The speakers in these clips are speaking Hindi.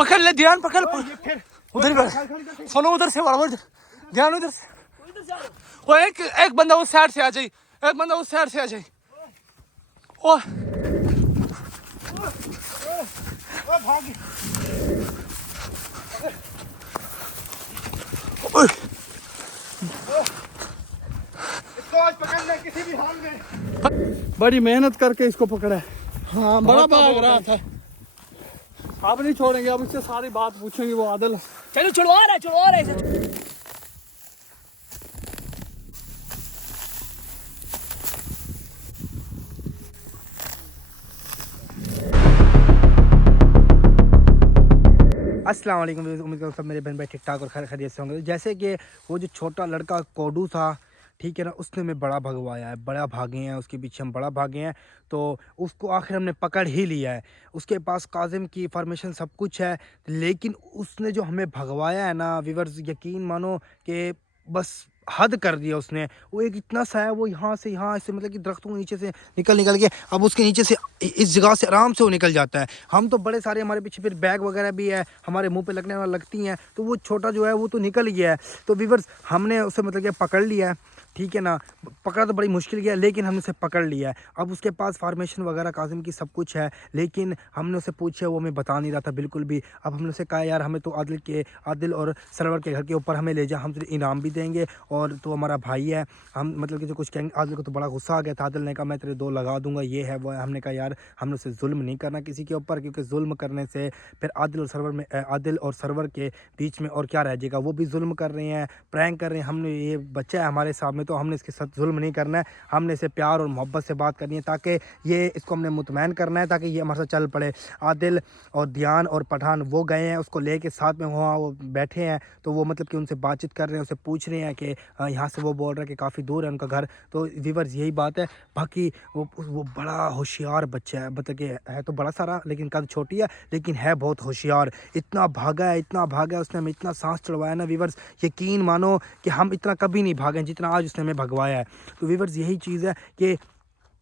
पकड़ ले ध्यान, पकड़ उधर कर, सोनू उधर से बराबर ध्यान, उधर से। वो एक बंदा उस साइड से आ जाए, एक बंदा उस साइड से आ जाए। ओ भाग इसको आज पकड़ना किसी भी हाल में। बड़ी मेहनत करके इसको पकड़ा है। हाँ, बड़ा भाग रहा था। अब नहीं छोड़ेंगे, अब इससे सारी बात पूछेंगे वो आदिल। चलो छुड़वा रहा है इसे। अस्सलाम वालेकुम, उम्मीद करता हूँ सब मेरे बहन भाई ठीक ठाक और खैरियत से होंगे। जैसे कि वो जो छोटा लड़का कोडू था, ठीक है ना, उसने हमें बड़ा भगवाया है, बड़ा भागे हैं, उसके पीछे हम बड़ा भागे हैं, तो उसको आखिर हमने पकड़ ही लिया है। उसके पास काजिम की इंफॉर्मेशन सब कुछ है, लेकिन उसने जो हमें भगवाया है ना व्यूअर्स, यकीन मानो कि बस हद कर दिया उसने। वो एक इतना सा है, वो यहाँ से मतलब कि दरख्तों के नीचे से निकल के अब उसके नीचे से इस जगह से आराम से वो निकल जाता है। हम तो बड़े सारे, हमारे पीछे फिर बैग वगैरह भी है, हमारे मुंह पे लगने वाला लगती हैं, तो वो छोटा जो है वो तो निकल गया है। तो व्यूअर्स हमने उसे मतलब कि पकड़ लिया है, ठीक है ना। पकड़ा तो बड़ी मुश्किल गया, लेकिन हमने उसे पकड़ लिया है। अब उसके पास फार्मेशन वगैरह काजिम की सब कुछ है, लेकिन हमने उसे पूछा, वो हमें बता नहीं रहा था बिल्कुल भी। अब हमने उसे कहा यार हमें तो आदिल और सरवर के घर के ऊपर हमें ले जा, हम तुझे इनाम भी देंगे, और तो हमारा भाई है, हम मतलब कि जो कुछ कहेंगे। आदिल को तो बड़ा गुस्सा आ गया था। आदिल ने कहा मैं तेरे 2 लगा दूंगा, ये है वो है। हमने कहा यार हमने उसे जुल्म नहीं करना किसी के ऊपर, क्योंकि जुल्म करने से फिर आदिल और सरवर के बीच में और क्या रह जाएगा। वो भी जुल्म कर रहे हैं, प्रैंक कर रहे हैं। हमने ये बच्चा है हमारे सामने, तो हमने इसके साथ जुल्म नहीं करना है, हमने इसे प्यार और मोहब्बत से बात करनी है, ताकि ये इसको हमने मुतमैन करना है, ताकि ये हमारे साथ चल पड़े। आदिल और ध्यान और पठान वो गए हैं उसको लेके, साथ में वहाँ वो बैठे हैं, तो वो मतलब कि उनसे बातचीत कर रहे हैं, उसे पूछ रहे हैं कि यहाँ से वो बोल रहा है कि काफ़ी दूर है उनका घर। तो व्यूअर्स यही बात है। बाकी वो बड़ा होशियार बच्चा है, मतलब कि है तो बड़ा सारा, लेकिन कद छोटी है, लेकिन है बहुत होशियार। इतना भागा है उसने हमें, इतना सांस चढ़वाया ना व्यूअर्स, यकीन मानो कि हम इतना कभी नहीं भागे जितना आज उसने हमें भगवाया है। तो व्यूअर्स यही चीज़ है कि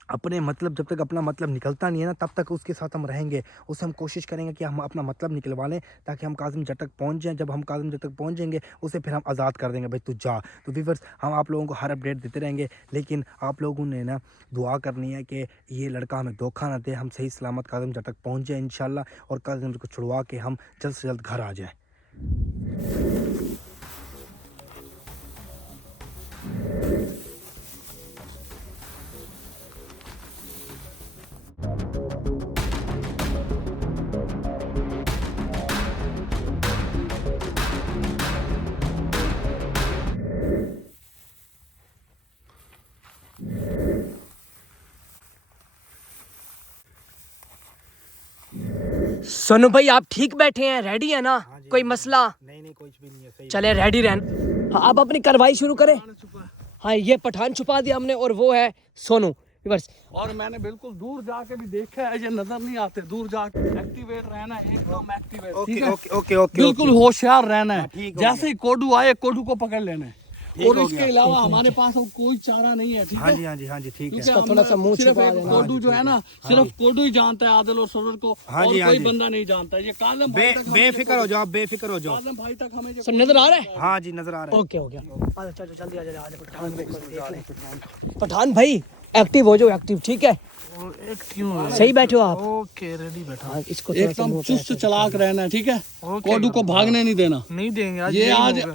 अपने मतलब, जब तक अपना मतलब निकलता नहीं है ना, तब तक उसके साथ हम रहेंगे। उससे हम कोशिश करेंगे कि हम अपना मतलब निकलवा लें, ताकि हम काजिम जब तक पहुँच जाएँ। जब हम काजिम जब तक पहुँच जाएंगे, उसे फिर हम आज़ाद कर देंगे, भाई तू जा। तो व्यूअर्स हम आप लोगों को हर अपडेट देते रहेंगे, लेकिन आप लोगों ने ना दुआ करनी है कि ये लड़का हमें धोखा ना दे, हम सही सलामत काजिम जब तक पहुँच जाए इंशाल्लाह, और काजिम को छुड़वा के हम जल्द से जल्द घर आ जाए। सोनू भाई आप ठीक बैठे हैं, रेडी है ना? कोई मसला नहीं कुछ भी नहीं है, सही। चले रेडी रहना। हाँ, अब अपनी कार्रवाई शुरू करें। हाँ, ये पठान छुपा दिया हमने, और वो है सोनू। और मैंने बिल्कुल दूर जाके भी देखा है, ये नजर नहीं आते। दूर जाके एक्टिवेट रहना है, एकदम एक्टिवेट, ठीक है? ओके बिल्कुल होशियार रहना है। ठीक है। जैसे ही कोडू आए, कोडू को पकड़ लेना है, और इसके अलावा हमारे पास अब कोई चारा नहीं है, ठीक है? हाँ जी ठीक है। इसका थोड़ा सा मुंह सिर्फ छुपा एक देना। कोडू जो है ना, सिर्फ कोडू ही जानता है आदिल और सरवर को, और कोई बंदा नहीं जानता है। ये कालम भाई तक बेफिक्र हो जाओ, बेफिक्र हो जाओ। कालम भाई तक हमें सब नजर आ रहा है? हाँ जी नजर आ रहा है। ओके हो गया। चलो जल्दी आ जा। पठान भाई एक्टिव हो जाओ, एक्टिव, ठीक है? सही बैठे हो आप? ओके, रेडी बैठा। हाँ, इसको एकदम चुस्त चलाक रहना है, ठीक है? कोडू को भागने नहीं देना। नहीं देंगे आज। ये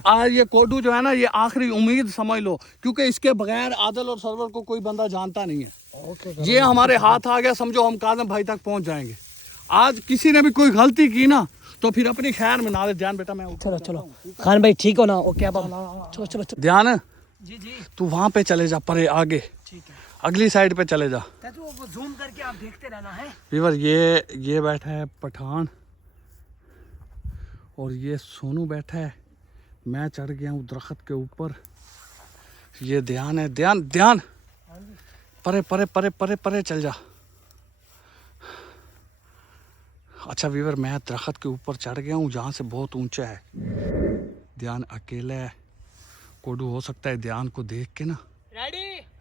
आज ये कोडू जो है ना, ये आखिरी उम्मीद समझ लो, क्योंकि इसके बगैर आदिल और सरवर को कोई बंदा जानता नहीं है। ये हमारे हाथ आ गया, समझो हम काज़म भाई तक पहुंच जाएंगे। आज किसी ने भी कोई गलती की ना, तो फिर अपनी खैर में ना दे। ध्यान बेटा, मैं चलो खान भाई ठीक हो ना? ओके, अब चलो ध्यान, जी तू वहां पे चले जा, परे आगे, ठीक है। अगली साइड पे चले जा। तो वो जूम करके आप देखते रहना है। वीवर ये बैठा है पठान, और ये सोनू बैठा है। मैं चढ़ गया हूँ दरख्त के ऊपर। ये ध्यान है, ध्यान, परे परे परे परे परे चल जा। अच्छा वीवर, मैं दरख्त के ऊपर चढ़ गया हूँ, जहाँ से बहुत ऊंचा है। ध्यान अकेला है, कोडू हो सकता है ध्यान को देख के ना।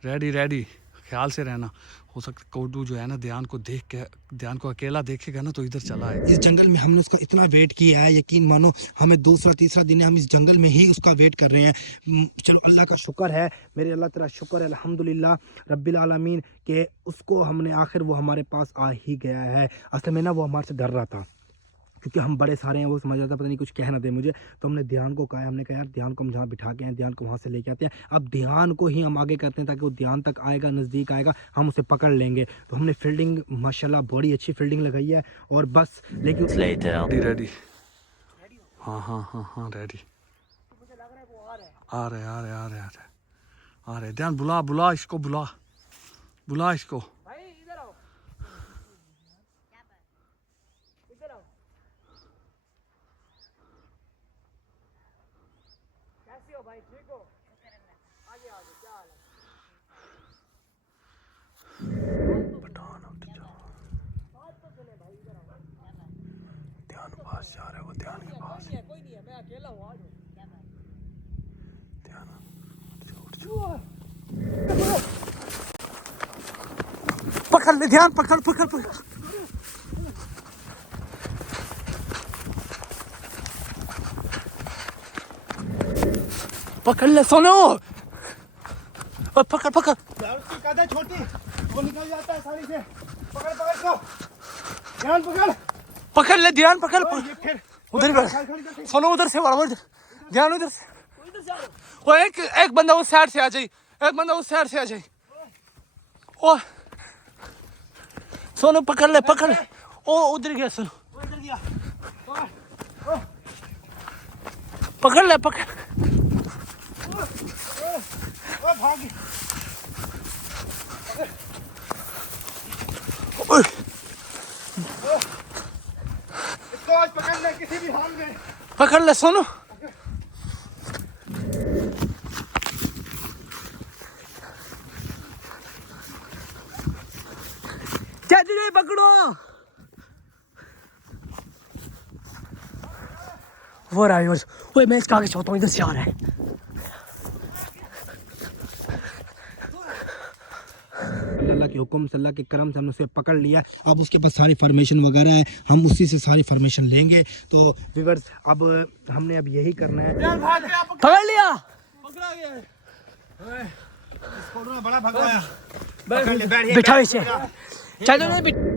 रेडी, ख्याल से रहना। हो सकता कोडू जो है ना ध्यान को अकेला देखेगा ना तो इधर चला आएगा। इस जंगल में हमने उसका इतना वेट किया है, यकीन मानो हमें दूसरा तीसरा दिन है हम इस जंगल में ही उसका वेट कर रहे हैं। चलो अल्लाह का शुक्र है, मेरे अल्लाह तेरा शुक्र है अल्हम्दुलिल्लाह रब्बिल आलमीन के उसको हमने आखिर वो हमारे पास आ ही गया है। असल में ना वो हमारे से डर रहा था क्योंकि हम बड़े सारे हैं, वो समझ रहा था पता नहीं कुछ कह ना दे मुझे। तो हमने ध्यान को कहा, हमने कहा यार ध्यान को हम जहाँ बिठा के हैं ध्यान को वहाँ से लेके आते हैं। अब ध्यान को ही हम आगे करते हैं ताकि वो ध्यान तक आएगा, नज़दीक आएगा, हम उसे पकड़ लेंगे। तो हमने फील्डिंग माशाल्लाह बड़ी अच्छी फील्डिंग लगाई है और बस लेकिन रेडी हाँ रेडी। आ रहे ध्यान बुला इसको बुला इसको। ध्यान पास जा रहा है, वो ध्यान के पास। कोई नहीं है, मैं अकेला हूँ। आज ध्यान पकड़ ले ध्यान, पकड़। पकड़ ले सोनू, पकड़ उसकी कदा छोटी वो निकल जाता है सारी से। पकड़ को ध्यान पकड़ ले ध्यान, पकड़ फिर उधर ही सोनू, उधर से वाला ध्यान, उधर से। वो एक बंदा उस साइड से आ जाए, एक बंदा उस साइड से आ जाए। ओ सोनू पकड़ ले। ओ उधर गया सोनू, पकड़ ले। भाग इसको आज पकड़ ले किसी भी हाल में। पकड़ ले सोनू। चाची पकड़ो। वो रहा है, ओए मैं इसका आगे छोड़ता हूँ, इधर से आ रहा है। अल्लाह के हुक्म से, अल्लाह के करम से हमने उसे पकड़ लिया। अब उसके पास सारी फॉर्मेशन वगैरह है, हम उसी से सारी फॉर्मेशन लेंगे। तो व्यूअर्स अब हमने अब यही करना है। पकड़ लिया, पकड़ा गया है, बड़ा भगवाया, बिठा इसे। चलो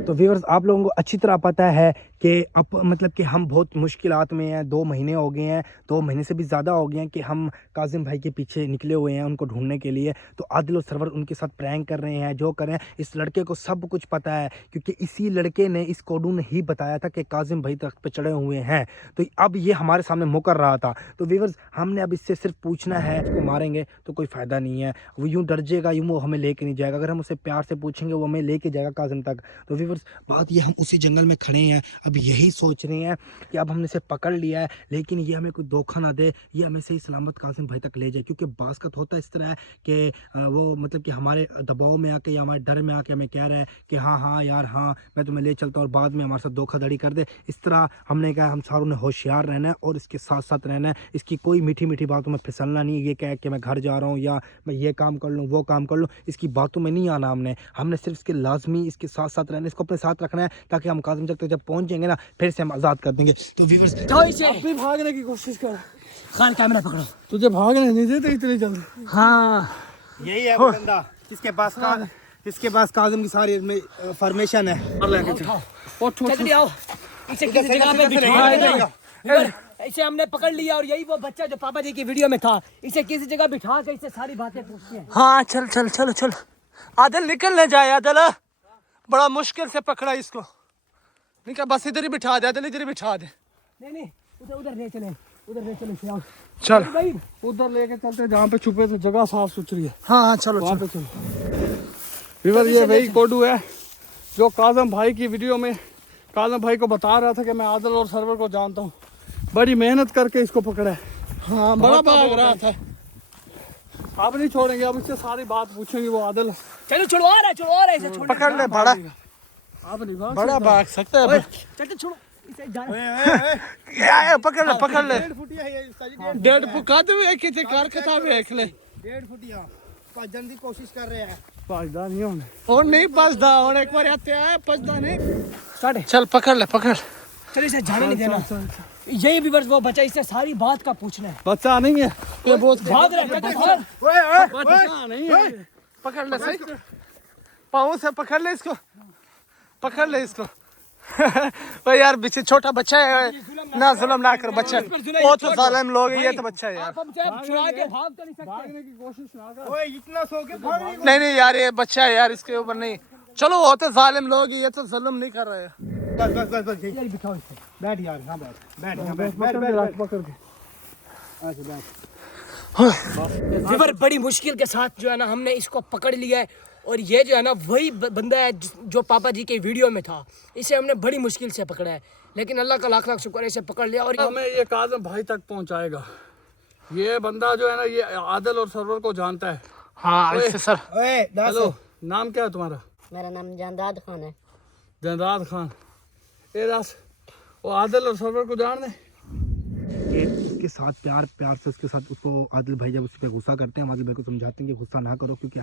तो व्यूअर्स आप लोगों को अच्छी तरह पता है कि अब मतलब कि हम बहुत मुश्किलात में हैं। 2 महीने हो गए हैं, 2 महीने से भी ज़्यादा हो गए हैं कि हम काजिम भाई के पीछे निकले हुए हैं उनको ढूंढने के लिए। तो आदिल और सरवर उनके साथ प्रैंक कर रहे हैं, जो कर रहे हैं। इस लड़के को सब कुछ पता है क्योंकि इसी लड़के ने, इस कोडू ने ही बताया था कि काजिम भाई तख्त पे चढ़े हुए हैं। तो अब ये हमारे सामने मुकर रहा था। तो व्यूअर्स हमने अब इससे सिर्फ पूछना है, इसको मारेंगे तो कोई फ़ायदा नहीं है, वो यूँ डर जाएगा, यूँ वो हमें लेके नहीं जाएगा। अगर हम उसे प्यार से पूछेंगे वो हमें लेके जाएगा काजिम तक। तो व्यूअर्स बात ये, हम उसी जंगल में खड़े हैं, अब यही सोच रहे हैं कि अब हमने इसे पकड़ लिया है लेकिन ये हमें कोई धोखा ना दे, ये हमें सही सलामत कासिम भाई तक ले जाए। क्योंकि बास का होता इस तरह है कि वो मतलब कि हमारे दबाव में आके या हमारे डर में आके हमें कह रहा है कि हाँ यार हाँ मैं तुम्हें ले चलता हूँ, और बाद में हमारे साथ धोखाधड़ी कर दे। इस तरह हमने कहा हम सारों ने होशियार रहना है और इसके साथ साथ रहना है। इसकी कोई मीठी मीठी बातों में फिसलना नहीं है। ये कह कि मैं घर जा रहा हूँ या मैं ये काम कर लूँ वो काम कर लूँ, इसकी बातों में नहीं आना। हमने सिर्फ इसके लाजमी इसके साथ साथ रहना, इसको अपने साथ रखना है ताकि हम कासिम तक जब पहुँच जाएंगे ना फिर से हम आज़ाद कर देंगे। तो व्यूअर्स अभी भागने की कोशिश कर, खान कैमरा पकड़ो। तुझे भागने नहीं देते इतनी जल्दी। हाँ यही है वो बंदा इसके पास काजिम की सारी फॉर्मेशन है। जल्दी आओ, इसे किसी जगह पे बिठा। इसे हमने पकड़ लिया और यही वो बच्चा जो पापा जी की वीडियो में था, इसे किसी जगह बिठा के इससे सारी बातें पूछती हैं। हाँ चल आदिल निकल न जाए। आदिल बड़ा मुश्किल से पकड़ा इसको, नहीं क्या बस इधर ही बिठा दे। आदिल इधर ही बिठा दे। नहीं उधर ले चले चल भाई, उधर लेके चलते जहाँ पे छुपे थे, जगह साफ सुथरी है। हाँ चलो वहाँ पे चलो। विवर ये वही कोडू है जो काज़म भाई की वीडियो में काज़म भाई को बता रहा था कि मैं आदिल और सरवर को जानता हूँ। बड़ी मेहनत करके इसको पकड़ा है। हाँ बड़ा भाग रहा था। अब नहीं छोड़ेंगे, अब इससे सारी बात पूछेंगे वो आदिल। चलो छुड़वा रहा है इसे, छोड़ पकड़ ले बड़ा, अब नहीं भाग बड़ा भाग सकता है। चल छोड़ो इसे, पकड़ ले 1.5 फुटिया है ये, 1.5 फुट का तो एक कार कथा देख ले। 1.5 फुटिया भजन की कोशिश कर रहे हैं। ਭਜਦਾ नहीं होने और नहीं पसदा और एक बार आते आए पसदा नहीं स्टार्ट है। चल पकड़ ले पकड़ चल इसे जाने नहीं देना। यही व्यूअर्स वो बच्चा, इससे सारी बात का पूछना है। बच्चा नहीं है ये बहुत भाग रहा है भाग। बच्चा नहीं है पकड़ ले सही पाँव से पकड़ ले इसको पकड़ ले इसको भाई यार पीछे छोटा बच्चा है ना जुल्म ना कर बच्चा वो तो जालिम लोग हैं ये तो बच्चा है यार आप हमसे छुड़ा के भाग तो नहीं सकते। भागने की कोशिश ना कर ओए इतना सो के भाग नहीं। नहीं नहीं यार ये बच्चा है यार इसके ऊपर नहीं चलो वो तो जालिम लोग हैं ये तो जुल्म नहीं कर रहे हैं बस बस बस बस यही बिठाओ इसे। बैठ यार, हाँ बैठ बैठ यहाँ बैठ बैठ बैठ पकड़ के अच्छा बैठ। व्यूअर बड़ी मुश्किल के साथ जो है ना हमने इसको पकड़ लिया है और ये जो है ना वही बंदा है जो पापा जी के वीडियो में था। इसे हमने बड़ी मुश्किल से पकड़ा है, लेकिन अल्लाह का लाख लाख शुक्र है इसे पकड़ लिया। और हमें ये काज़म भाई तक पहुंचाएगा। ये बंदा जो है ना ये आदिल और सरवर को जानता है। हाँ इससे सर ओए दास हेलो नाम क्या है तुम्हारा? मेरा नाम जानदाद खान है। जनराज खान। ये दास वो आदिल और सरवर को जान दे। ये उसके साथ प्यार प्यार से उसके साथ उसको आदिल भाई जब उस पर गुस्सा करते हैं, आदिल भाई को समझाते हैं कि गुस्सा ना करो, क्योंकि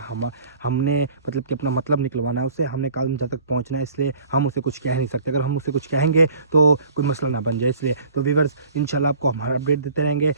हमने मतलब कि अपना मतलब निकलवाना है उससे, हमने काजम जहाँ तक पहुँचना है, इसलिए हम उसे कुछ कह नहीं सकते। अगर हम उसे कुछ कहेंगे तो कोई मसला ना बन जाए, इसलिए तो व्यूअर्स इंशाल्लाह आपको हमारा अपडेट देते रहेंगे।